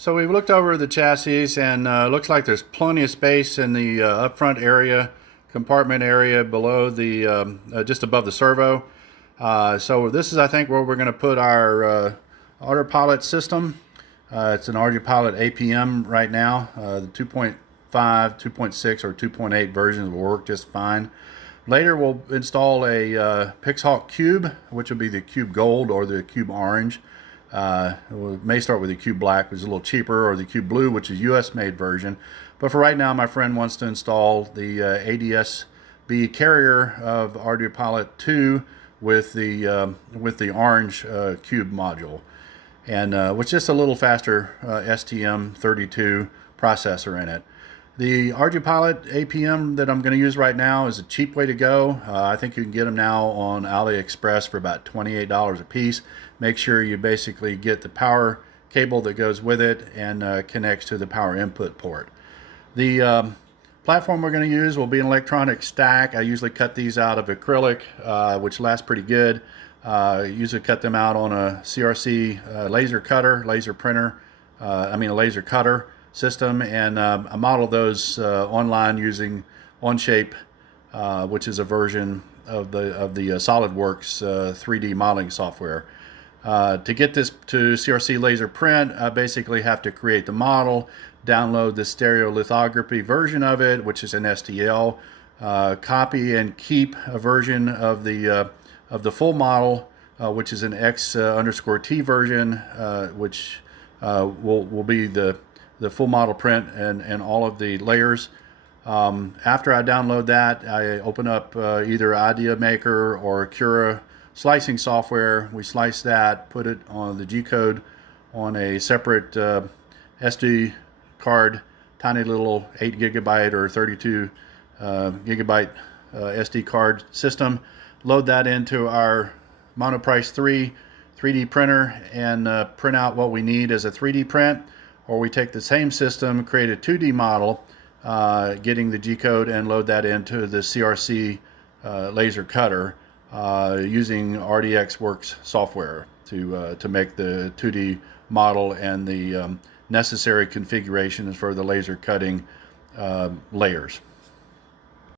So we've looked over the chassis and looks like there's plenty of space in the up front area, compartment area below the just above the servo. So this is, I think, where we're going to put our autopilot system. It's an autopilot APM right now. The 2.5, 2.6, or 2.8 versions will work just fine. Later we'll install a Pixhawk Cube, which will be the Cube Gold or the Cube Orange. We may start with the Cube Black, which is a little cheaper, or the Cube Blue, which is US made version. But for right now, my friend wants to install the ADS-B carrier of AudioPilot 2 with the orange Cube module, and with just a little faster STM32 processor in it. The AudioPilot APM that I'm going to use right now is a cheap way to go. I think you can get them now on AliExpress for about $28 a piece. Make sure you basically get the power cable that goes with it and connects to the power input port. The platform we're going to use will be an electronic stack. I usually cut these out of acrylic, which lasts pretty good. Usually cut them out on a CRC laser cutter system, and I modeled those online using Onshape, which is a version of the SolidWorks 3D modeling software. To get this to CRC laser print, I basically have to create the model, download the stereolithography version of it, which is an STL, copy and keep a version of the full model, which is an X_T version, which will be the full model print and all of the layers. After I download that, I open up either Idea Maker or Cura slicing software. We slice that, put it on the G-code on a separate SD card, tiny little 8 gigabyte or 32 gigabyte SD card system. Load that into our Monoprice 3 3D printer and print out what we need as a 3D print. Or we take the same system, create a 2D model, getting the G-code, and load that into the CRC laser cutter using RDXWorks software to make the 2D model and the necessary configurations for the laser cutting layers.